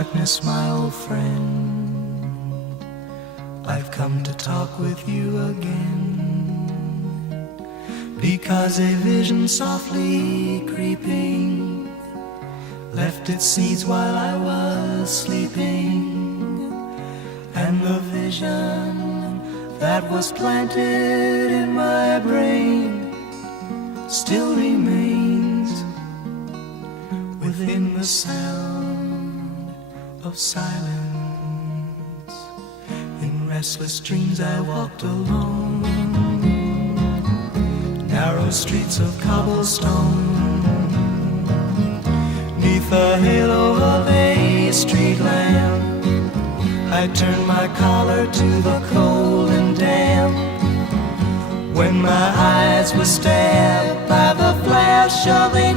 darkness, my old friend, I've come to talk with you again, because a vision softly creeping left its seeds while I was sleeping, and the vision that was planted in my brain still remains within the sound of silence. In restless dreams I walked alone, narrow streets of cobblestone, neath the halo of a street lamp. I turned my collar to the cold and damp, when my eyes were stabbed by the flash of a